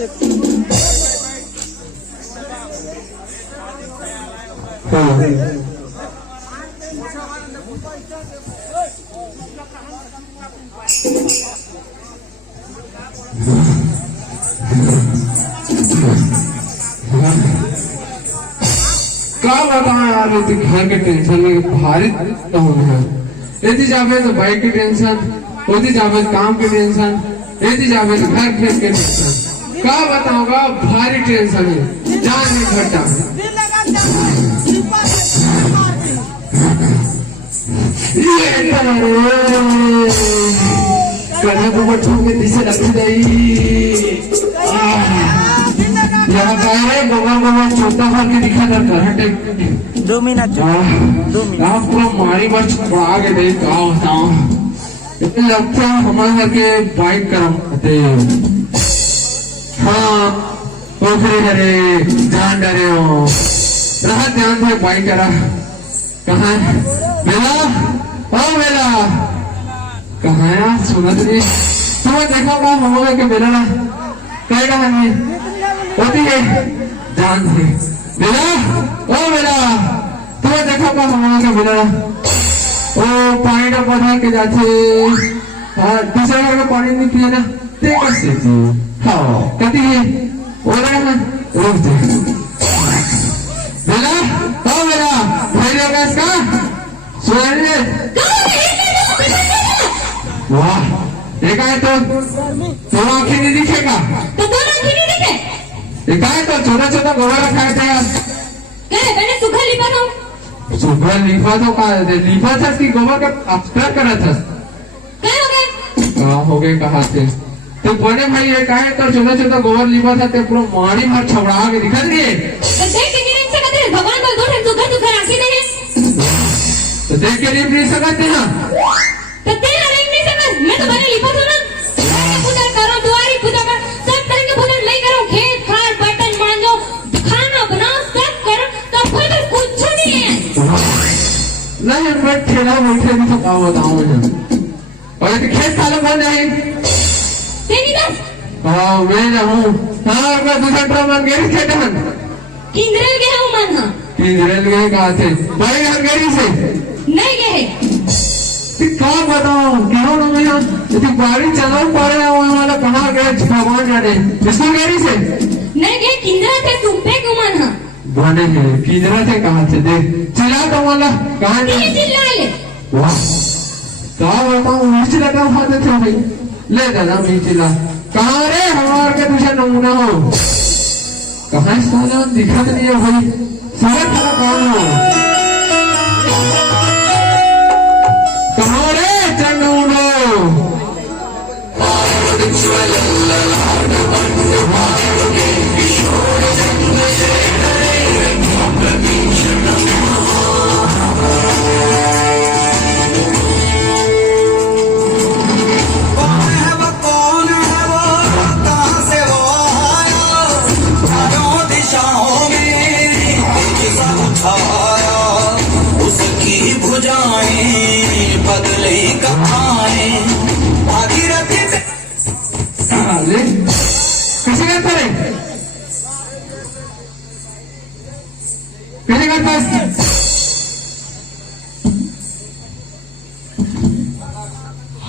क्या बताऊं यार, ये घर के टेंशन में भारी है। यदि जावे तो बाइक की टेंशन, यदि जावे काम की टेंशन, यदि जावे तो घर के टेंशन। क्या बताऊंगा, भारी टेंशन है, जान नहीं घटा। कन्या को बच्चों के दिशा रखी गई। यहाँ का है गोबर छोटा भर के दिखा दरकार हटे 2 मिनट आप पूरा मारी मच पड़ा के दे क्या बताऊं। इतने लगता है हमारे घर के बाइक करम थे। हाँ पोखरे हरे जान डरे हो रहा ध्यान थे बाइक करा कहाँ मेला ओ मेला कहाँ है सुना तुझे तुम्हें देखा होगा हमारे के मेला कहेगा हमें होती है जान है मेरा ओ मेरा तुम्हें देखा का हमारा का मेरा ओ पानी का पौधा के जाते दूसरे घर का पानी नहीं पिए ना ते कैसे थी हाँ कहती है वो ना रोक दे मेरा ओ मेरा भाई लोग इसका सुन ले वाह देखा है तो आंखें नहीं दिखेगा काय तो छोटा छोटा गोबर रखा था यार क्या मैंने सुखा लिपा था सुखा लिपा तो का लिपा था कि गोबर का अब्स्ट्रैक्ट करा था क्या हो गए कहा थे तो बड़े भाई ये काहे तो छोटा छोटा गोबर लिपा था ते पूरा मारी भर छबड़ा के दिखा दिए तो देख के नहीं सकते भगवान को दो सुखा सुखा राखी दे तो देख के नहीं सकते हैं तो तेरा नहीं सकते मैं तो बने लिपा था ना पूजा करो दुआरी पूजा कर सब तरह के पूजा नहीं करो खेत खार बर्तन मांजो खाना बनाओ सब करो तो फिर कुछ नहीं है नहीं मैं ठेला बैठे भी तो क्या बताऊं मुझे और ये खेत खाला बन जाए तेरी दस हाँ मैं जाऊँ हाँ मैं दूसरा ट्रमान गेरी खेते हैं किंद्रेल के हैं उमान हाँ किंद्रेल के कहाँ थे बड़े घर गेरी से नहीं गए क्या बताऊं क्यों ना भैया यदि गाड़ी चलाओ पड़े वाला कहाँ गए भगवान जाने इसको गाड़ी से नहीं गए किंद्रा थे सुपे गुमान हाँ बने हैं किंद्रा थे कहाँ से देख चिल्ला तो वाला कहाँ नहीं चिल्ला ले वाह क्या बताऊं मिर्च लगा खाते थे भाई ले दादा मिर्च ला कहाँ रे हमारे के पीछे नमूना हो कहाँ साला दिखा नहीं है भाई सूरत वाला कौन हो कहाँ रे चंगूनो उसकी भुजाएं बदले कहाए भागीरथी कैसे करता रे कैसे करता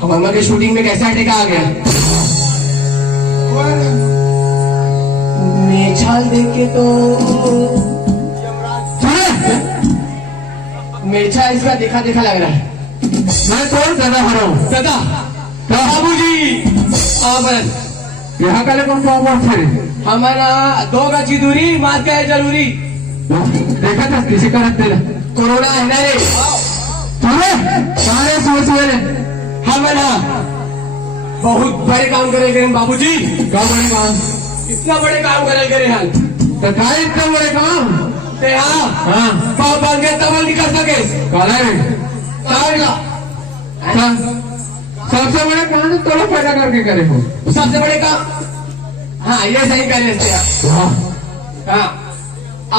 हमारे की शूटिंग में कैसा अटैक आ गया छाल देख के तो मिर्चा इसका देखा देखा लग रहा है। मैं कौन सदा हरा हूँ सदा बाबूजी यहाँ का कौन कौन थे हमारा 2 गज की दूरी मार का है जरूरी। देखा था किसी का रख तेरा कोरोना है ना रे सारे सुबह सवेरे हमारा बहुत बड़े काम करे गए बाबूजी। क्या बड़े काम इतना बड़े काम करे गए हाल तो क्या इतना बड़े काम हाँ पाव बांध के तबल नहीं कर सके काला सबसे बड़े काम तो तोड़ा पैदा करके करे हो सबसे बड़े काम। हाँ ये सही करे हाँ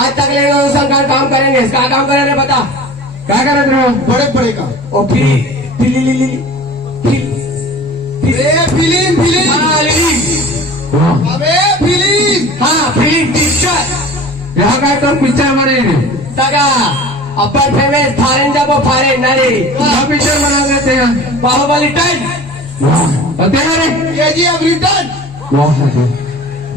आज तक ले सरकार काम करेंगे इसका काम करेंगे बता क्या कर रहे हो बड़े बड़े काम और फिल्म फिल्म अबे फिल्म यहाँ काय तो पिक्चर बने तगा अपन फेमस फॉरेन जाबो फॉरेन नारे क्या पिक्चर बना लेते हैं बाहुबली टाइम वाह तेरा रे केजी ऑफ रिटर्न वाह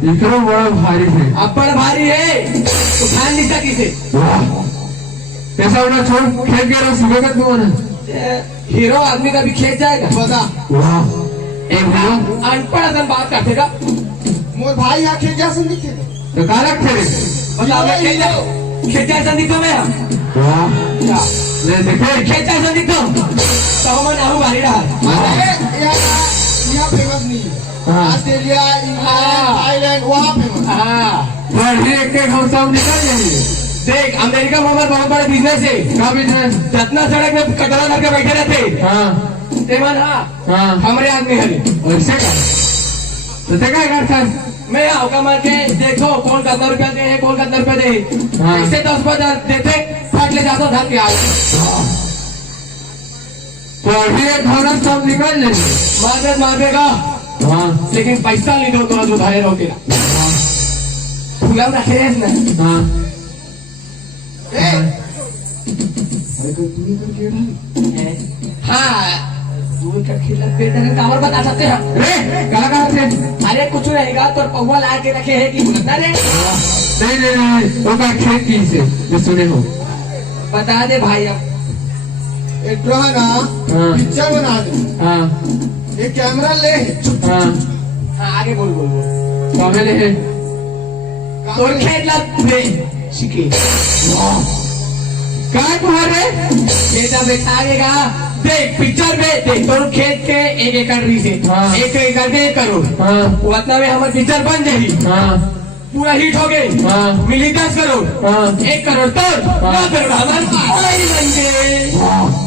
इतना बड़ा भारी है अपन भारी है उठा नहीं सकी से वाह कैसा होना छोड़ खेल के रहा सुबह का तुम्हारा हीरो आदमी का भी खेत जाएगा बता वाह एक हीरो अनपढ़ आदमी बात करते का मोर भाई यहाँ खेत जा सुन दिखे तो कारक थे रे मतलब खेत जा संदीप तो मैं वाह ले देखे खेत जा संदीप तो मैं नाहू भारी रहा अरे यहाँ फेमस नहीं है हाँ। ऑस्ट्रेलिया इंग्लैंड थाईलैंड वहाँ फेमस हाँ पर एक एक हम सब निकल जाएंगे देख अमेरिका में हमारा बहुत बड़ा बिजनेस है क्या बिजनेस रत्ना सड़क में कटोरा करके बैठे रहते हाँ तेमन हाँ हाँ हमारे आदमी हरे वैसे का तो देखा है घर सर मैं आओगा मार के देखो कौन कितना रुपया दे है कौन कितना रुपया दे हाँ। ऐसे 10 रुपया देते फट ले जाता धन के आओ तो अभी एक खाना सब निकल जाएंगे मार देगा हाँ लेकिन पैसा नहीं दो तो जो धारे रहो तेरा खुला रखे है ना हाँ हाँ दूर का खिला पेट कावर बता सकते हैं रे कहाँ थे अरे कुछ रहेगा तो पौवा ला के रखे है कि भुगतना रे नहीं नहीं नहीं वो का खेत की से जो सुने हो बता दे भाई अब एक जो है ना हाँ। पिक्चर बना दे हाँ एक कैमरा ले हाँ हाँ आगे बोल बोल बोल कामेले है तोर खेत ला रे शिके काय तुम्हारे बेटा बेचारेगा देख पिक्चर में देख तोर खेत के 1 एकड़ री से हाँ। 1 एकड़ के 1 करोड़ हाँ उतना में हमारे पिक्चर बन जाएगी हाँ पूरा हिट हो गई हाँ। मिली 10 करोड़ हाँ 1 करोड़ तो 9 करोड़ हमारे बन गए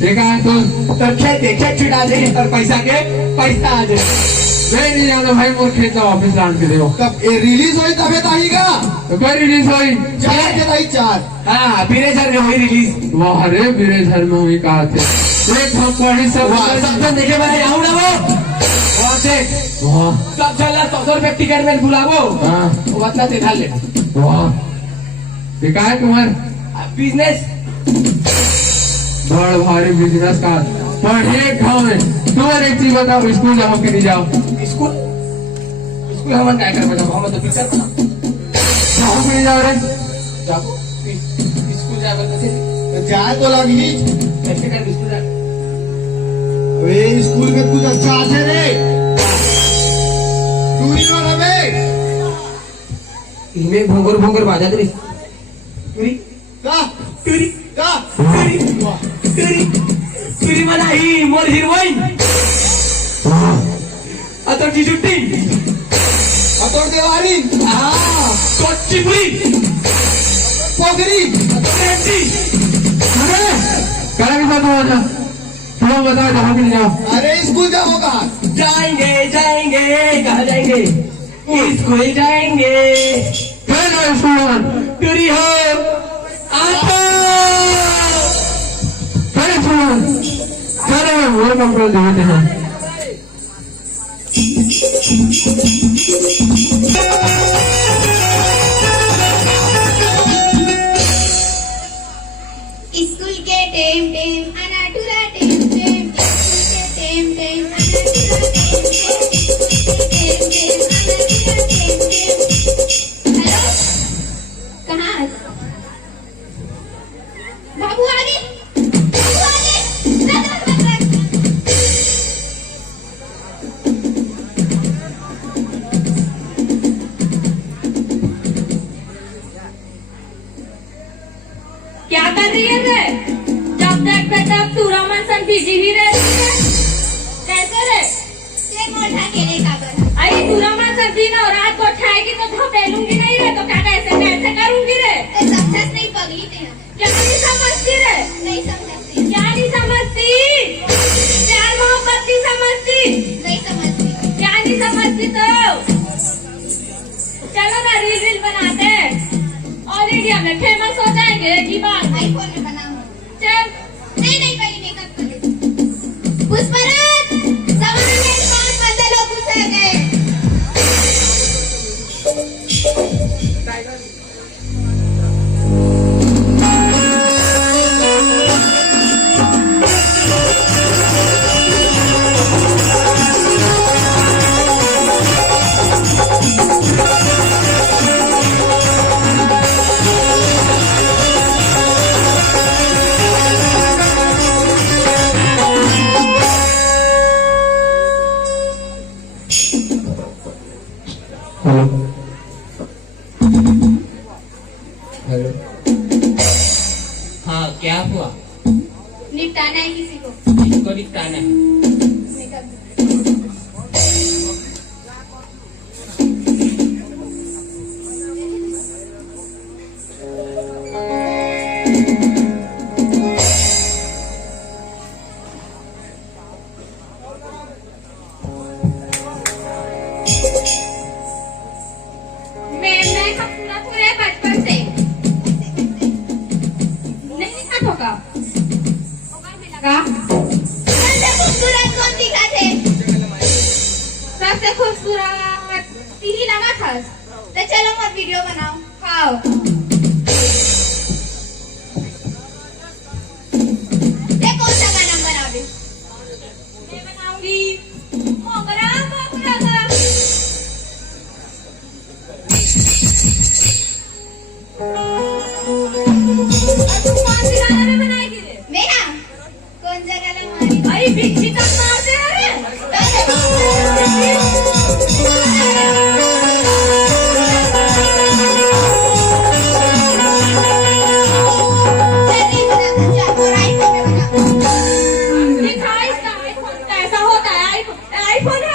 देखा है तो तो खेत छुड़ा दे और पैसा के पैसा आ जाए नहीं जाना भाई मोर खेत का ऑफिस लान के देखो तब रिलीज हुई तबे ताहीगा तो कोई रिलीज हुई 4 के ताही 4 हाँ बीरे सर हुई रिलीज वाह रे बीरे घर में हुई कहा थे एक हम पढ़ी सब सब देखे मैं आऊँ ना वो वहाँ से वाह सब चला 100 रुपए टिकट में बुलावो हाँ वो उतना से ढाल ले वाह देखा है तुम्हारे बिजनेस बड़ भारी बिजनेस का पढ़े गाँव में तुम्हारे एक चीज बताओ स्कूल जाओ कि नहीं जाओ स्कूल स्कूल हम क्या कर बताओ हम तो पिक्चर बनाओ जाओ कि नहीं जाओ रे जाओ स्कूल जाकर कैसे जाए तो लगी कैसे कर स्कूल जा वे स्कूल में कुछ अच्छा है रे दूरी में रहे इनमें भोंगर भोंगर बाजा दे तुरी का तुरी का तुरी तुरी तुरी मला ही मोर हिरोइन अतर की छुट्टी अतोड़ देवारी हाँ कोच्ची पुरी पोखरी रेड्डी अरे करा के साथ हुआ था तुम बताओ जाओ कि नहीं जाओ अरे स्कूल जाओ कहा जाएंगे जाएंगे कहाँ जाएंगे स्कूल जाएंगे फिर जाओ स्कूल तुरी हो आपो फिर स्कूल चलो वो कंट्रोल देते हैं स्कूल के टेम टेम अनाटुरा टेम टेम स्कूल के टेम टेम अनाटुरा टेम टेम अनाटुरा टेम टेम हेलो कहाँ बाबू आ गए रख रख रख क्या कर रही है रे जब देखते तब तू रमन सन बिजी ही रहती है कैसे रे ले मोटा केले का बना आई तू रमन सन दिन और रात को उठाएगी तो धपेलूंगी नहीं रे तो क्या कैसे करूंगी रे समझस नहीं पगली तेरा क्या नहीं समझती रे नहीं समझती क्या नहीं समझती प्यार मोहब्बत नहीं समझती नहीं समझती क्या नहीं समझती तो चलो ना रील बनाते और इंडिया में फेमस हो जाएंगे की बात आईफोन में बनाऊं चल नहीं नहीं पहले मेकअप कर ले पुष्पराज सामान में 5 बंदे लोग घुस गए हेलो हेलो हाँ क्या हुआ? निपटाना है किसी को। किसको निपटाना है? निकल। मैं खूबसूरत हूँ रे बचपन से। नहीं दिखा तो का? लगा? सबसे खूबसूरत कौन दिखा थे? सबसे खूबसूरत ही लगा था। तो चलो मत वीडियो बनाओ। खाओ। ये कौन सा गाना बनाओगे? मैं बनाऊंगी। मोगरा मोगरा गा। तू कौन सी गाना में बनाएगी रे? मेरा कौन सा गाना मारी? भाई बिच्छी तक मारते हैं कैसा होता है? आईफोन है।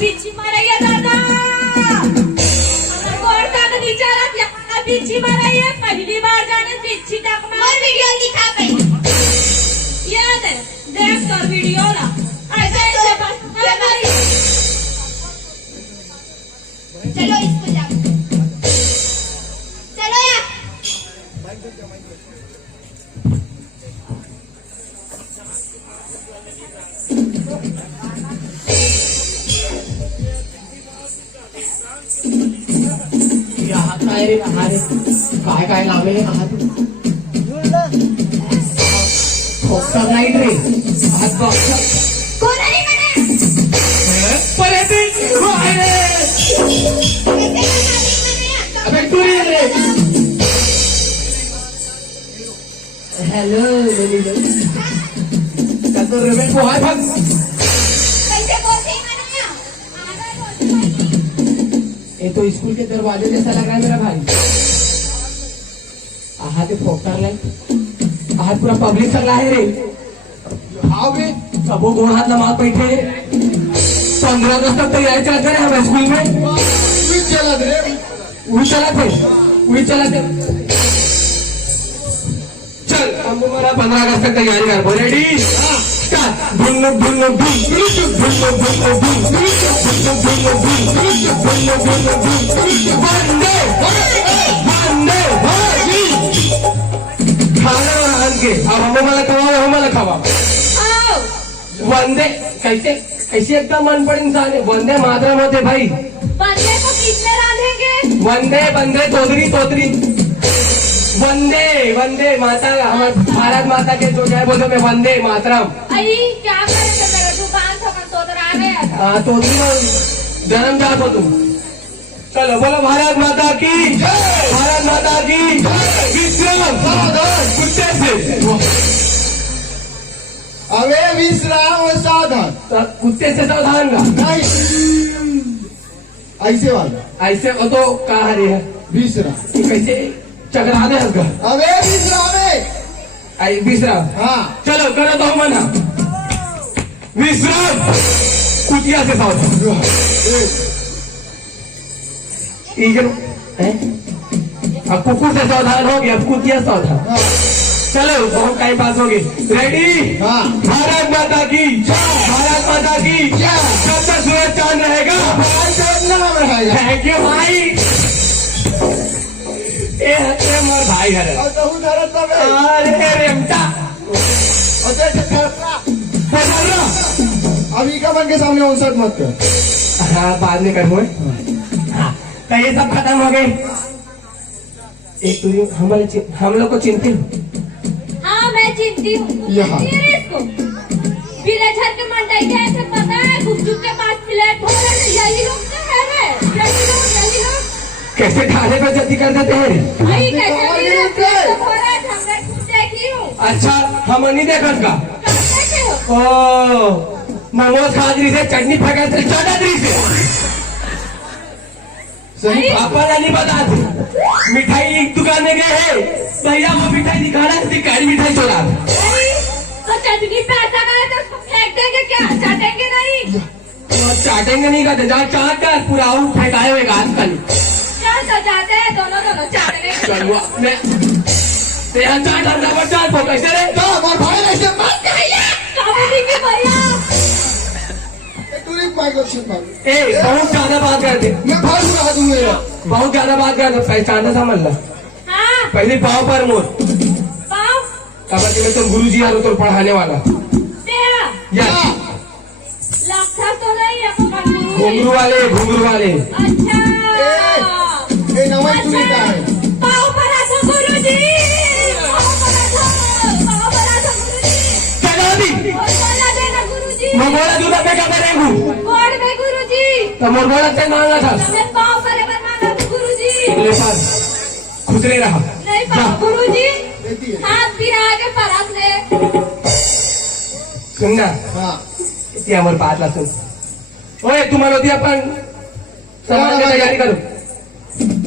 बिच्छी मारैया दादा हमर गोर का नीचे रख यहाँ बिच्छी मारैया पहली बार जाने बिच्छी तक मार वीडियो दिखा पे याद है देख कर वीडियो ना ऐसे ऐसे बस मारी चलो इसको जा चलो यार काय रे कहा रे काय काय लावलेले कहा तू बॉक्सर नाही रे हात बॉक्सर कोण आहे म्हणे परे अबे तू रे हेलो बोली तो रेबे को हाय भाग कैसे बोलते हैं मनाया आधा बोलते ये तो स्कूल के दरवाजे जैसा लग रहा है मेरा भाई आहा ते फोकटर लाइट आहा पूरा पब्लिक सगळा आहे रे हाँ बे सबो गोड़ हाथ लगा बैठे 15 अगस्त तक तैयारी चल रहे हैं स्कूल में तू चला दे वही चला थे चल हम हमारा 15 अगस्त तक तैयारी कर बोल रेडी स्टार्ट भुल्लो भुल्लो भुल भुल्लो भुल्लो भुल भुल्लो भुल्लो भुल वंदे वंदे भाजी खाना आन के अब हमारा खावा वंदे कैसे कैसे एकदम मन पड़े इंसान है वंदे मातरम होते भाई बंदे को किसने रांधेंगे वंदे वंदे तोदरी तोदरी वंदे वंदे माता हमारे भारत माता के जो है बोलो मैं वंदे मातरम अरे क्या करेंगे मेरा दुकान थोड़ा तो आ गया था हाँ तोदरी में जन्म जात हो तुम चलो बोलो भारत माता की भारत माता की विश्राम कुत्ते से अबे विश्राम और साधन कुत्ते से सावधान का नहीं ऐसे वाला ऐसे वो तो कहा रही है विश्राम कि कैसे चकरा दे उसका अबे विश्राम है आई विश्राम हाँ चलो करो तो मना विश्राम कुतिया से सावधान अब कुकुर से सावधान हो गया अब कुतिया सावधान चलो बहुत टाइम पास हो गई रेडी हाँ भारत माता की भारत माता की भाई थैंक यू भाई। ए हते मोर भाई हरे। और तो हूँ धरत सब है अरे रेमटा और देख फैसला पकड़ो। अभी का बन के सामने उनसठ मत कर हाँ बाद में करूँ। हाँ तो ये सब खत्म हो गई। एक तुझे हम लोग को चिंती हो। हाँ मैं चिंती हूँ। यहाँ। इसको विलेजर के मंडई के ऐसे पता है गुपचुप के पास प्लेटफॉर्म है यही लोग तो है रे यही लोग कैसे ढाले पे जल्दी कर देते हैं। भाई कैसे मेरे पेट हो रहा है हमने खुद देखी हूँ। अच्छा हम नहीं देखा का। कैसे हो ओ मोमोज खादरी से चटनी फेंका से चादरी से सही पापा नहीं बता थे। मिठाई एक दुकान में गए हैं भैया वो मिठाई दिखाना दिखाई मिठाई चला। भाई तो चटनी पे ऐसा करे तो उसको फेंक देंगे क्या चाटेंगे नहीं। चाटेंगे नहीं कहते जहाँ चाट कर पूरा आउट फेंकाए हुए घास खाली। क्या सजाते हैं दोनों दोनों चाटने के चलो अपने तेरा चाट और रबर चाट को कैसे रे। और भाई ऐसे मत काबूली के भैया टूरिस्ट माइक्रोशिप मार ए बहुत ज्यादा बात करते मैं भाग उड़ा दूंगा बहुत ज्यादा बात करते पहचाना समझ ला। हाँ पहले पाँव पर मोर पाओ कबड्डी में तुम गुरु जी आ तो पढ़ाने वाला तेरा यस लगता तो नहीं है पकड़ गुरु घुंगरू वाले घुंगरू वाले। अच्छा ए नवा टूरिस्ट है पाओ पर आजा गुरुजी पाओ पर आजा गुरुजी चलो दी और बोला देना गुरुजी मैं बोला दूधा पे क्या करेंगू गोड़ में गुरुजी तो मोर बोला से मांगा था मैं पाओ पर मांगा गुरुजी अगले साल खुसरे रहा। नहीं पाओ गुरुजी देती है हाथ गिरा के परस ले सुनना हाँ इतनी हमारी बात ला सुन। ओए तुम्हारा होती अपन सामान की तैयारी करो।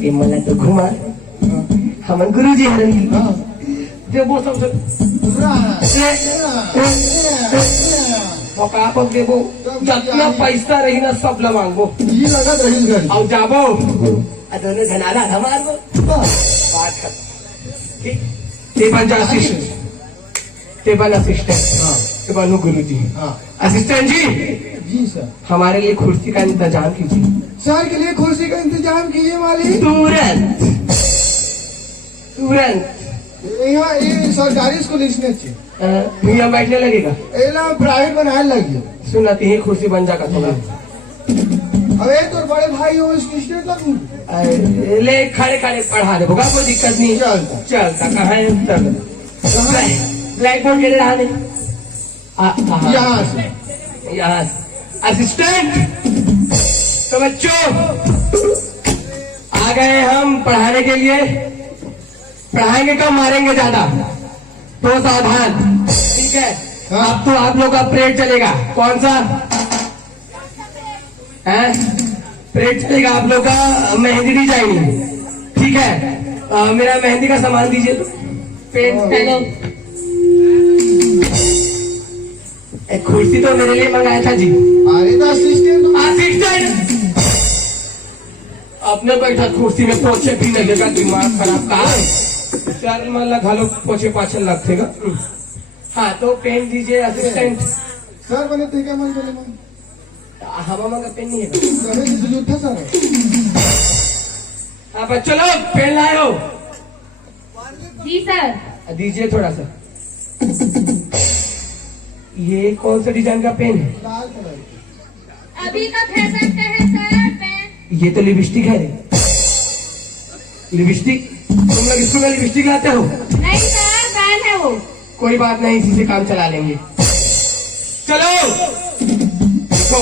ये मला तो घुमा हमन गुरु जी हरन हाँ जो वो सब पूरा मौका पर देबो जितना पैसा रही ना सब ला मांगो ये लगा रही घर और जाबो दोनों घनाला हमार बात कर ठीक ते बन जा असिस्टेंट ते बन असिस्टेंट हाँ ते बनो गुरु जी हाँ असिस्टेंट जी जी सर हमारे लिए कुर्सी का इंतजाम कीजिए सर के लिए कुर्सी का इंतजाम कीजिए मालिक तुरंत तुरंत। यहाँ ये सरकारी स्कूल इसने चाहिए भैया बैठने लगेगा ये ना प्राइवेट बनाने लगी सुनाती है कुर्सी बन जा थोड़ा अबे तो बड़े भाई हो स्टेट लगू ले खड़े खड़े पढ़ा दे होगा कोई दिक्कत नहीं चलता चलता कहाँ है चल ब्लैक बोर्ड के लिए रहा नहीं यहाँ से यहाँ असिस्टेंट तो बच्चों आ गए हम पढ़ाने के लिए। पढ़ाएंगे कम मारेंगे ज्यादा तो सावधान ठीक है। हाँ। अब तो आप लोग का परेड चलेगा कौन सा है परेड चलेगा आप लोग का मेहंदी डिजाइनिंग ठीक है। मेरा मेहंदी का सामान दीजिए तो पेन पेनो एक कुर्सी तो मेरे लिए मंगाया था जी। अरे तो असिस्टेंट असिस्टेंट अपने बैठा कुर्सी में पोछे भी लगेगा दिमाग खराब कहा है चार मान ला घालो पोछे पाछे लगेगा। हाँ तो पेन दीजिए असिस्टेंट। सर बने थे क्या मन बोले मन हवा का पेन नहीं है रहे तो जूठा सर हाँ बच्चों लोग पेन लाए हो जी सर दीजिए थोड़ा सा। ये कौन सा डिजाइन का पेन है लाल कलर की अभी का फैशन पे है सर पेन ये तो लिपस्टिक है लिपस्टिक तुम लोग स्कूल में लिपस्टिक लाते हो नहीं सर पेन है वो कोई बात नहीं इसी से काम चला लेंगे। चलो देखो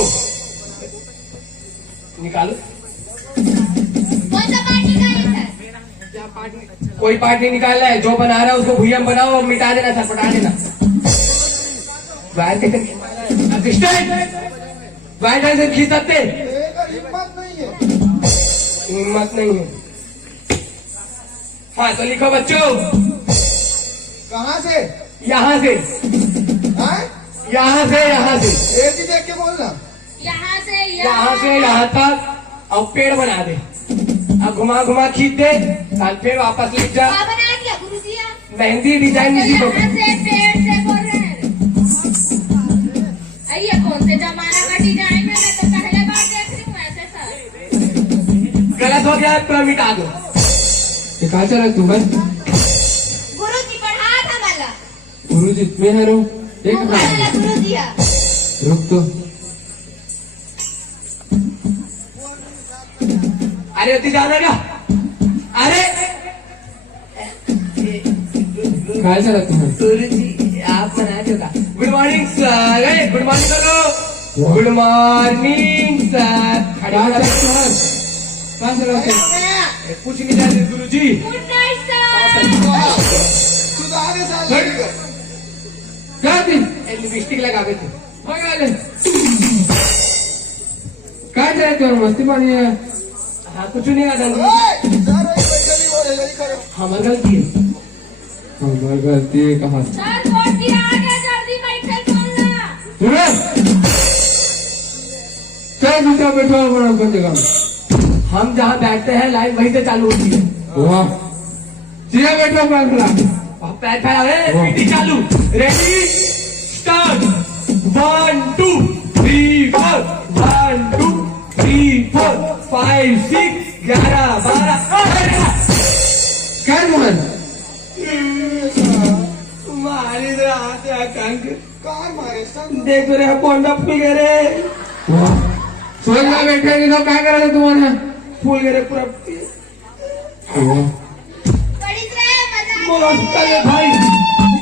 निकालो कौन सा पार्टी का है सर कोई पार्ट नहीं निकालना है जो बना रहा है उसको भूयम बनाओ मिटा देना सर पटा देना। वायर कैसे असिस्टेंट वायर कैसे खींच सकते हिम्मत नहीं है हिम्मत नहीं है। हाँ तो लिखो बच्चों कहाँ से यहाँ से हाँ यहाँ से यहाँ से एक ही देख के बोलना यहाँ से यहाँ तक और पेड़ बना दे अब घुमा घुमा खींच दे और फिर वापस ले जा। क्या बना दिया गुरुजी आप मेहंदी डिजाइन तो नहीं यहाँ सीखोगे से पेड़ से बोल रहे हैं ये कौन से जमाना का डिजाइन है मैं तो पहले बार देख रही हूँ ऐसे सर गया है पूरा मिटा दो। ये कहाँ चला तू भाई? गुरुजी पढ़ा था मला गुरुजी मैं है रो एक मोबाईलला मिनट गुरुजी हा. रुक तो अरे ती जाना का? अरे काय चला तू गुरुजी आप बना दो का? Good morning sir, good morning करो। Good morning sir. कहाँ चला तू? कुछ नहीं जानते गुरुजी। Good night sir. तुझं आगे चाल क्या थी लिपस्टिक लगा के थे। बघाले काय चला तू मस्ती पानी है हाँ कुछ नहीं आता हमारी गलती है। हमारी गलती है कहाँ से सर कोटी आ गया जल्दी बैठे चलना. सुनो चल दूसरा बैठो बड़ा अपन जगह में हम जहाँ बैठते हैं लाइन वहीं से चालू होती है। वाह सीधा बैठो अपना खिलाफ वहाँ पैर फैलाओ, पीटी चालू। Ready start. 1 2 3 4 1 2 3 4 5 6 11 12 काय तुम्हाला मारी जरा हाथ है कंक कार मारे सांग देख रहे हैं कोंडा फूल गए रे। वाह सोचला बैठे की तो काय करायचं तुम्हाला फूल गए रे पूरा। वाह पडीत रे मजा बोलो चले भाई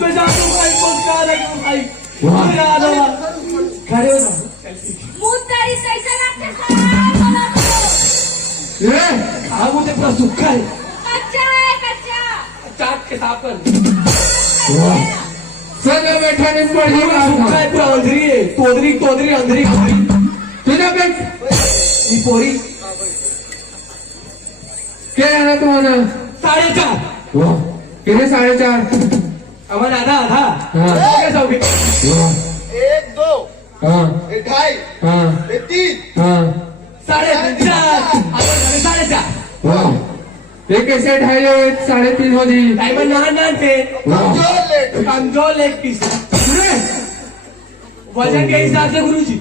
बजा दो भाई पोस्टर लगे भाई। वाह। खड़े हो जाओ खड़े हो जाओ। मुद्दारी कैसे लागते सर बोला तो. ये हाँ मुझे पूरा सूखा है कच्चा है कच्चा. चाट के साफ कर। वाह सजा बैठा नहीं पड़ी पूरा सूखा है पूरा अंधेरी है तोदरी तोदरी अंधेरी अंधेरी। तुझा बैठ ये पोरी क्या है तुम्हाला 4:30 वाह किती 4:30 अमन आधा आधा हाँ। कैसा हो गया? वाह 1 2 हाँ 2.5 हाँ 3 हाँ 4:30 अमन 4:30 वाह ये कैसे 2.5 3:30 हो दी टाइमर नान थे वाह जोर लेट कमजोर लेग पीस सुने वजन के हिसाब से गुरु जी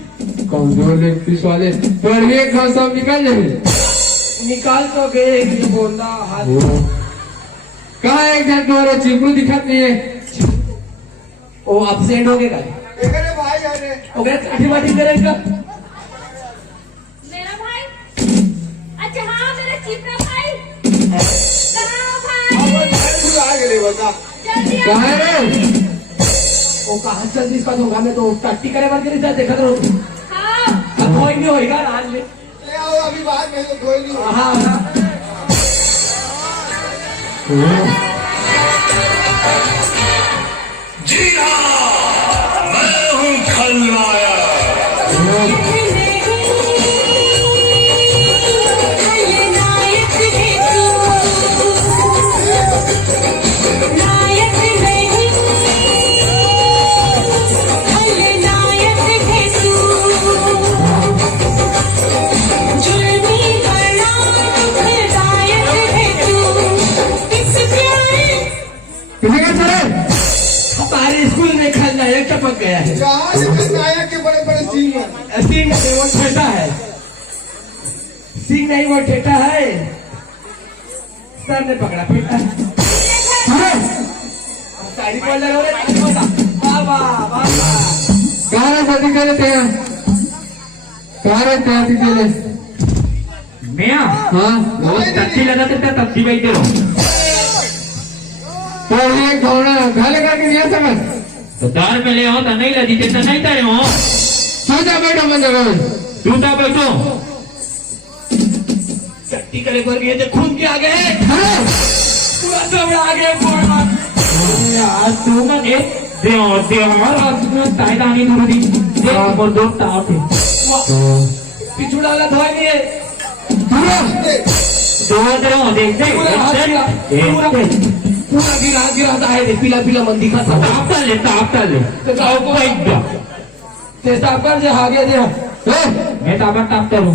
कमजोर लेग पीस वाले पर ये घास सब निकल जाए निकाल तो गए ये बोंदा हाथ। कहा एक जन तुम्हारा चिपरू दिखत नहीं है ओ अपसेंट हो गया अरे भाई अरे हो गया काठी माठी करेगा। मेरा भाई. अच्छा हाँ मेरा चिपरा भाई. कहाँ भाई. तू आ गेले बता जल्दी कहा आओ. है रे ओ कहाँ चल इसका होगा मैं तो टट्टी करे बार के देखा रहो। हाँ. अब कोई नहीं होएगा आज ले। ले आओ अभी बाद में तो कोई नहीं होगा। हाँ हाँ जी हाँ मैं हूँ खलनायक। किसी का चले हमारे स्कूल में खलनायक टपक गया है। जहाँ से खलनायक के बड़े बड़े सीन है सीन नहीं वो ठेठा है। सीन नहीं वो ठेठा है। सर ने पकड़ा पीटा साड़ी पर लगा रहे बाबा बाबा कहा रे शादी के लेते हैं कहा रे शादी के ले मिया हाँ वो तत्ती लगाते त्या तत्ती बैठे रहो तो ये घोड़ा घाले का नहीं आ समझ तो दार में ले आओ तो नहीं लगी तो नहीं तारे हो सोचा बैठो मन जगह में टूटा बैठो चट्टी करे पर गए थे खून के आगे हाँ पूरा सब आगे पूरा यार तू का देव आज में तायदा नहीं थोड़ी देख और दो ताप है पिछुड़ा वाला धोई नहीं है दो तरह देख देख पूरा हाथ गिरा पूरा गिरा है देख पीला पीला मन दिखा सब ताप ले तो जाओ को बैठ जा चेष्टा कर जे आगे दे मैं ताबा ताप करूँ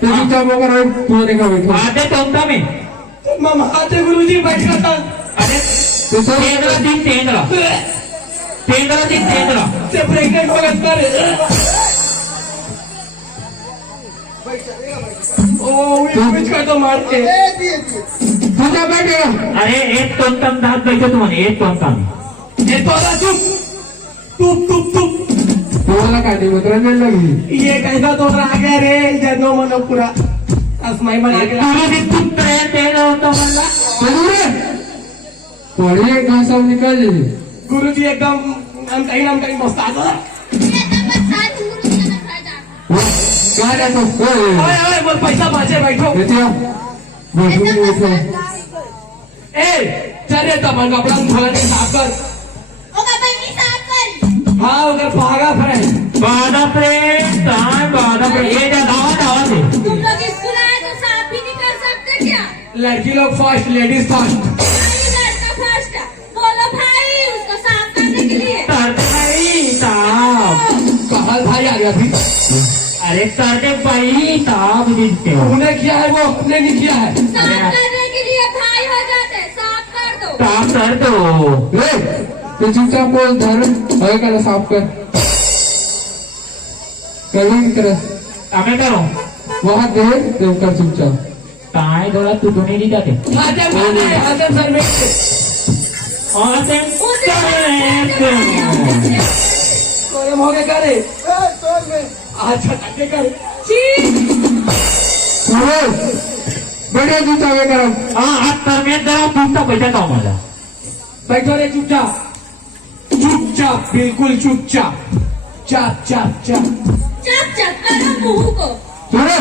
तुझी चाबो कर तूने का बैठो आधे तो में मम आते गुरुजी बैठा था अरे तो सब तेंद्रा दिन तेंद्रा तेंद्रा दिन तेंद्रा से प्रेग्नेंट हो गया भाई चलेगा भाई ओ विच कर दो मार के दिए तुझा बैठेगा अरे एक टोनकाम दात पाहिजे तुम्हाला एक टोनकाम ये तोरा चुप तुम्हाला काठी मात्र नाही लागली ये कैसा तोरा आ गया रे जनो मनो पूरा असमाई बना के गुरुजी खूप प्रयत्न केला होता मला थोड़ी एक घासा निकाल ली गुरुजी एकदम हम कहीं मस्त आता काय जातो ओए ओए मोर पैसा पाचे बैठो बैठो ए चले तो अपन कपड़ा धोला नहीं साफ कर ओका बहिणी साफ कर हाँ उधर भागा फ्रेंड बापरे ये जा धावा से तुम लोग स्कूल आए तो साफ भी नहीं कर सकते क्या लड़की लोग फर्स्ट लेडीज फर्स्ट भाई लड़का फर्स्ट बोलो भाई उसको साफ करने के लिए करते साहब कहल भाई आ गया अभी अरे करते भाई साहब दिखते हो उन्हें किया है वो अपने नहीं किया है साफ करने के लिए भाई हो जाते साफ कर दो साफ कर दो रे तू चुपचाप बोल धर अरे करा साफ कर करेंगे तरह आम्ही करो वहां दे देव कर चुपचाप काय थोडा तुटून नहीं जाते हाजम सर में और से कोई मोगे करे तोड़ में अच्छा टके करे बढ़िया चुपचाप हे करा हाँ हात तर मी जरा तुमचा पैसा का मला बैठो रे चुपचाप चुपचाप बिल्कुल चुपचाप चाप चाप चाप चप चप करो मुंह को सुनो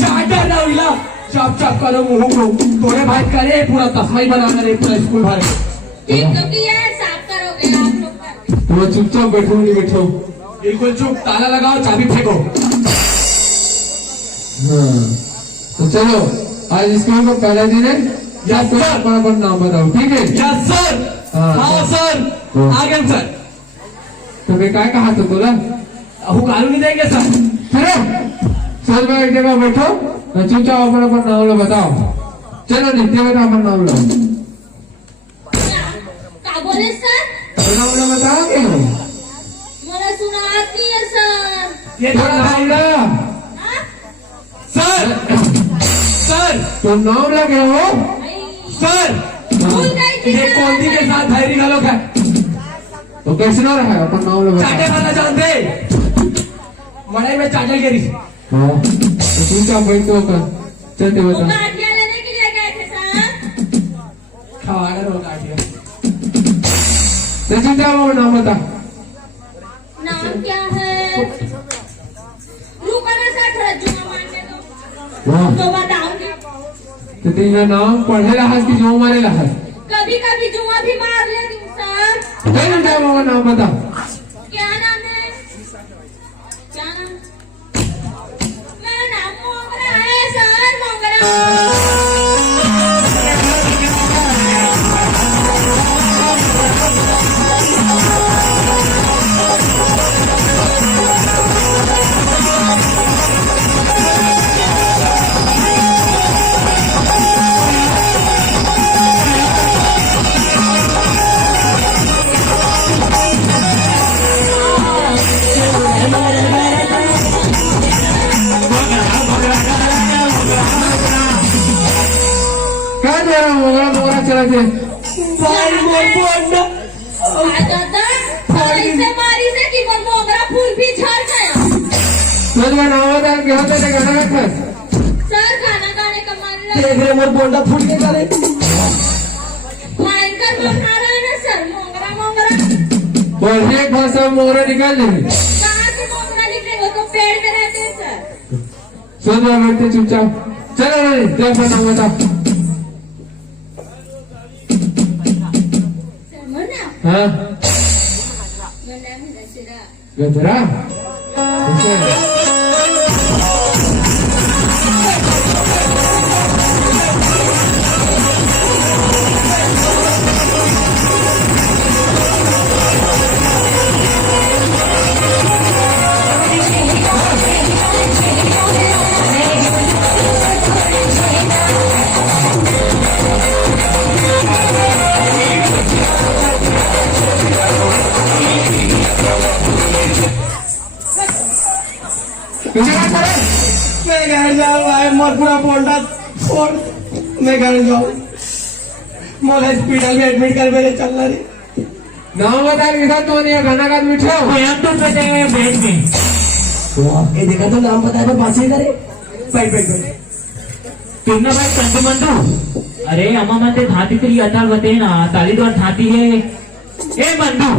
चाटा ना उला चाप चाप करो मुंह को तोरे भाई करे पूरा तस्माई बना करे पूरा स्कूल भर ठीक तो किया है साफ करोगे आप लोग कर तुम चुपचाप बैठो नहीं बैठो बिल्कुल चुप ताला लगाओ चाबी फेंको हाँ तो चलो आज स्कूल का पहला दिन है या Yes, तो sir. अपना नाम बताओ ठीक है यस सर हाँ, हाँ सर हाँ. आगे सर तुम्हें काय कहा था तुला हुकारू नहीं देंगे सर चलो सर में एक जगह बैठो और चुपचाप अपना नाम लो बताओ चलो नित्य बेटा अपना नाम लो का बोले सर नाम लो बताओ कि मला सुना आती है सर ये तो नाम लो हाँ? सर सर तो नाम लगे हो सर भूल गई थी ये सर। कौंदी के साथ धैर्य का लोग है तो कैसे ना रहा अपना नाम लो चाटे बताओ वाला जानते मड़ाई में चाटल गिरी हाँ तो चुपचाप बैठो कर चलते वो बताओ गाठिया लेने के लिए गए थे सर खवाना रोग आ गया तो चुपचाप अपना नाम बता नाम क्या है रुको ना सर थोड़ा जुआ मारने दो हाँ तो बताऊंगी तो तेरा नाम पढ़े रहा कि जो मारे रहा कभी कभी जुआ भी मार लेती हूँ सर नहीं चुपचाप अपना नाम बता क्या नाम है क्या नाम मेरा नाम मोगरा है सर मोगरा क्या दे रहा मोगरा मोगरा चला थे भाई मोर बोलना दादा ऐसे मारी से कि वो मोगरा फूल भी झड़ गया तुझका नाम बता क्या होता है गाना गाता सर गाना गाने का मन लगा देख रहे मोर बोंडा फूट के करे भयंकर बना रहा है ना सर मोगरा मोगरा और एक भाषा में मोगरा निकाल दे कहाँ से मोगरा निकले वो तो पेड़ में रहते हैं सर सुन रहा बैठे चुपचाप चलो नहीं दे अपना नाम बता सर मना हाँ मना भी दशरा गधरा ऐसे तुझे काय करे मैं घर जाऊँ भाई मोर पूरा बोल्डा फोड़ मैं घर जाऊँ मोला हॉस्पिटल में एडमिट कर मेरे चल रही नाव बता किधर तो नहीं गाना का मिठो कोयम्बटूर में जाएंगे भेज में ये देखा तो नाम बताया मैं पास ही करे बैठ बैठ बैठ तुमने भाई संजू मंदू अरे अम्मा मन ते धाती तेरी अताल बते ना तालीद्वार धाती है ए बंधु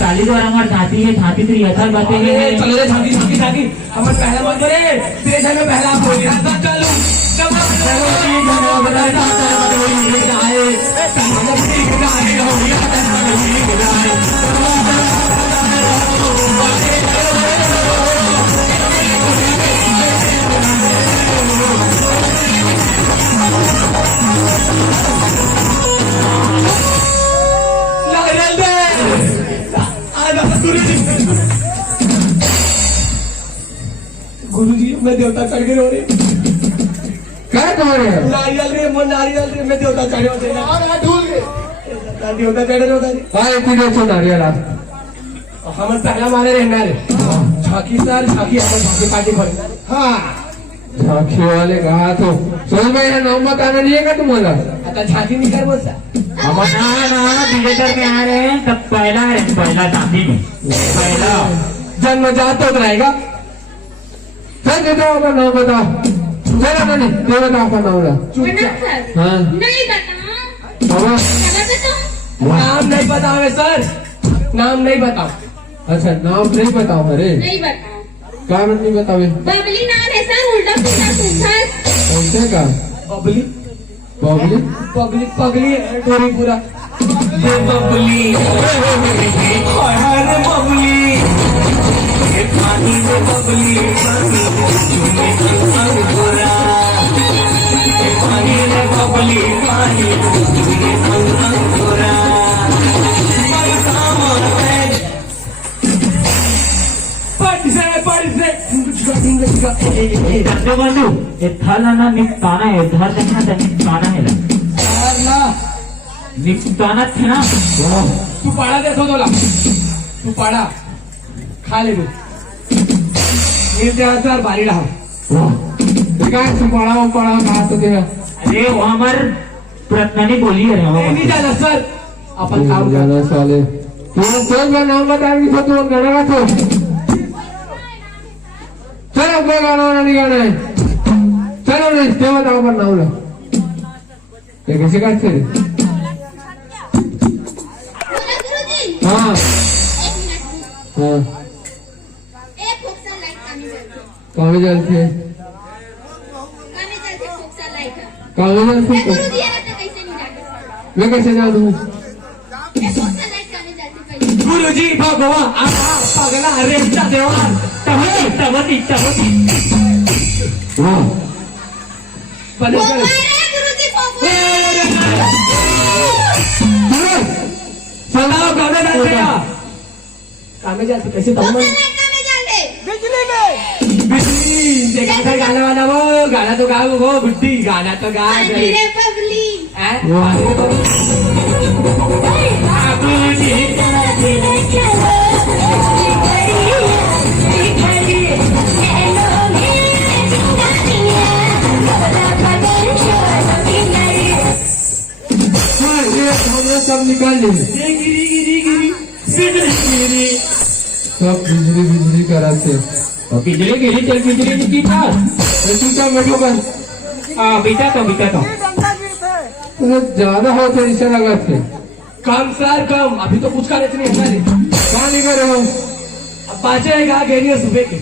तालीद्वार हमार धाती है धाती तेरी अताल बते है चलो रे झांकी झांकी झांकी हमारे पहला मत करे तेरे घर में पहला आप बोलिए सब चलो गुरुजी मैं देवता चढ़ के रो रही काय तुम्हारे नारियल रे मन नारियल रे मैं देवता चढ़े होते ना ढूल रे देवता चढ़े होता रे काय तिने तो नारियल आप हम पहला मारे रहना रे झांकी सर झांकी हम झांकी पार्टी खोले हाँ झांकी वाले कहा तो सोच में यह नाम बताना नहीं है का तुम्हारा आता झांकी नहीं कर बोलता हमारा ना विजेतर में आ रहे हैं तब पहला है पहला धाती में पहला जन्म जात तो रहेगा चल दे दो अपना नाम बताओ चलो नहीं दे बताओ अपना नाम ला प्रणाम सर हाँ नहीं बता बाबा क्या बता नाम नहीं बताओ सर नाम नहीं बताओ अच्छा नाम नहीं बताओ अरे नहीं बता क्या नहीं बताओ बबली नाम है सर उल्टा पुल्टा सूखा कौनसे का बबली बबली पगली पगली है टोरी पूरा ये बबली हर बबली ये पानी में बबली पानी में बबली पानी संजू बंधु ये थाला ना निपटाना है उधार देखना था निपटाना है निपटाना थे ना तू पाड़ा देखो तोला तू पाड़ा खा ले मिलते हैं सर बारी रहा काय पढ़ा कहा तो दे अरे वो हमार प्रत्नानी बोली है नहीं जाना सर अपन काम कर जाना साले तू कोई का नाम बता नहीं तो तू गाना का तो चलो कोई गाना नहीं गाना है चलो नहीं दे बताओ पर नाम ला ये कैसे का थे गुरुजी हाँ एक मिनट हाँ एक फोक्सा लाइट कामी जलती कहाँ जलती है फोक्सा लाइट है कहाँ जलती है गुरुजी है ना तो कैसे नहीं जाते मैं कैसे जानूँ ये फोक्सा लाइट कामी जलती पहले गुरुजी भगवान पगला रेपचा देवा तबती हाँ बने फोक्सा है गुरुजी फोक्सा चलाओ गाना डालते हैं कामे जाते कैसे फोक्सा तब लाइट कामी जलते बिजली देखा था गाना वाला वो गाना तो गा वो बुड्ढी गाना तो गा रे बबली हाँ ये हमने सब निकाल लिए सब बिजली कराते बिजली गिरी चल बिजली नहीं की था चुपचाप बैठो बस हाँ बीता तो ज्यादा हो तो ऐसा लगा थे कम सर कम अभी तो कुछ का नहीं है हमारे कहाँ नहीं कर रहे हो अब बाँचेगा गेरिए सुबह के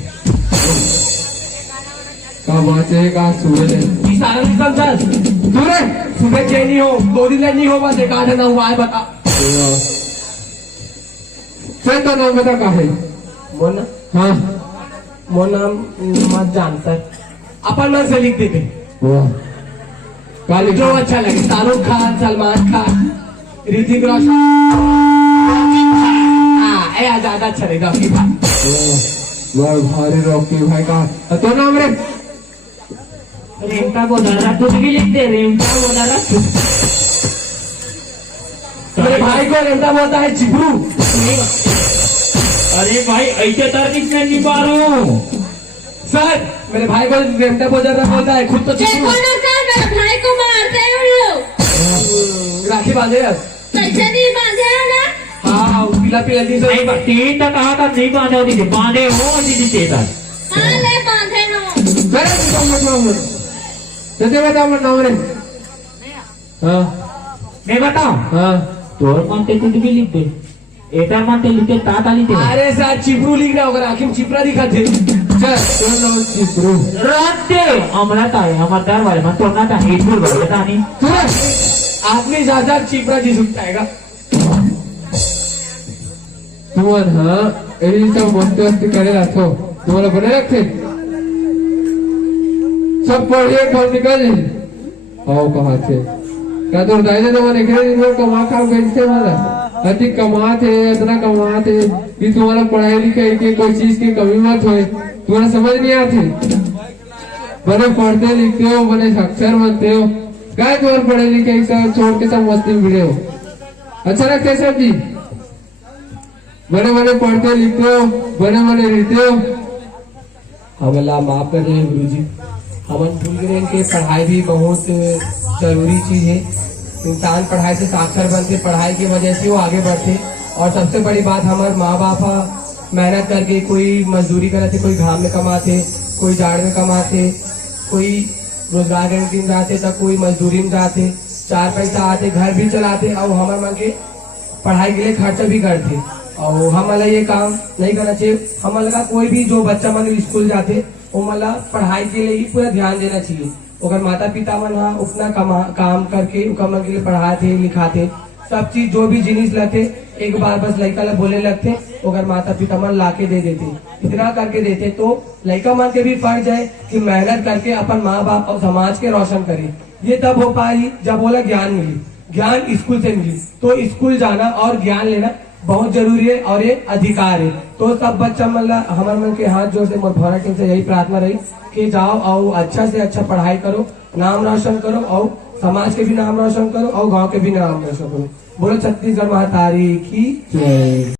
कहाँ बाँचे कहाँ सुबह है सारा नहीं समझा सूर्य सुबह के नहीं हो 2 दिन नहीं हो बस एक आधा ना हुआ है बता चल तो नाम बता कहाँ है मोना हाँ मोना मत जान सर अपन मन से लिख देते वाह काली जो अच्छा लगे शाहरुख खान सलमान खान ऋतिक रोशन हाँ ज्यादा अच्छा लगेगा आपकी बात वाह भारी रॉकी भाई का तो नाम रे रेमता गोदारा तुझ भी लिखते रेमता गोदारा मेरे भाई को रेमता बोलता है जिगरू अरे भाई ऐसे तर किसने नहीं पा रहा हूँ सर मेरे भाई को रेमटा बोझर बोलता है, खुद तो देखो चिपरू ना सर, मेरे भाई को मारते हैं उन लोग। राखी बांधे अब। कैसे नहीं बांधे हैं ना? हाँ पीला पीला दिन से नहीं तीन तक कहा था नहीं बांधे होती थी, बांधे हो दीदी तेतर हाँ ले बांधे नो। करे तू कम मत मांगो जैसे बताओ मत नाम रे हाँ मैं बताऊं हाँ तोर मानते तुझ भी लिख दे एतर मानते लिखते तात आली ते अरे सर चिपरू लिखना होगा, राखी में चिपरा दिखा थे। चल तो लो चिपरू रद्दे अमला ताय हमार दरवाजे में तोड़ना था हेटफुल बोलता नहीं तू आपने ज्यादा चिपरा जी सुनता है तुम्हार हाँ एरी सब मस्ती वस्ती करे रखो तुम्हारा बने रखे सब पढ़िए पढ़ निकल आओ कहाँ थे क्या तो दाइने जमाने के लिए कमा खाओ कैसे वाला अधिक कमाते इतना कमाते कि तुम्हारा पढ़ाई लिखाई की कोई चीज की कमी मत होए, तुम्हारा समझ नहीं आती। बड़े पढ़ते लिखते हो, बड़े अक्षर बनते हो, क्या तुम्हारे पढ़ाई लिखाई सब छोड़ के सब मस्ती में भिड़े हो। अच्छा लगता है सब जी, बड़े बड़े पढ़ते लिखते हो, बड़े बड़े रहते हो। हम अल्लाह माफ कर रहे हैं गुरु जी, हम भूल गए कि पढ़ाई भी बहुत जरूरी चीज है। इंसान पढ़ाई से साक्षर बनते, पढ़ाई की वजह से वो आगे बढ़ते। और सबसे बड़ी बात हमारे माँ बाप मेहनत करके कोई मजदूरी करते, कोई घाम में कमाते, कोई जाड़ में कमाते, कोई रोजगार गारंटी में जाते, तो कोई मजदूरी में जाते, चार पैसा आते, घर भी चलाते और हमारे मन के पढ़ाई के लिए खर्चा भी करते। और हम वाला ये काम नहीं करना चाहिए। हम वाला का कोई भी जो बच्चा मन स्कूल जाते वो मतलब पढ़ाई के लिए ही पूरा ध्यान देना चाहिए। अगर माता पिता मन हाँ उतना काम करके उनका मन के लिए पढ़ाते लिखाते, सब चीज जो भी जिनिस लगते एक बार बस लड़का ला बोले लगते, अगर माता पिता मन ला के दे देते, इतना करके देते तो लड़का मन के भी फर्ज है कि मेहनत करके अपन माँ बाप और समाज के रोशन करे। ये तब हो पाई जब बोला ज्ञान मिली, ज्ञान स्कूल से मिली। तो स्कूल जाना और ज्ञान लेना बहुत जरूरी है और ये अधिकार है। तो सब बच्चा मतलब हमारे मन के हाथ जोड़ से मोर टीम से यही प्रार्थना रही कि जाओ और अच्छा से अच्छा पढ़ाई करो, नाम रोशन करो और समाज के भी नाम रोशन करो और गांव के भी नाम रोशन करो। बोलो छत्तीसगढ़ महातारी की जय।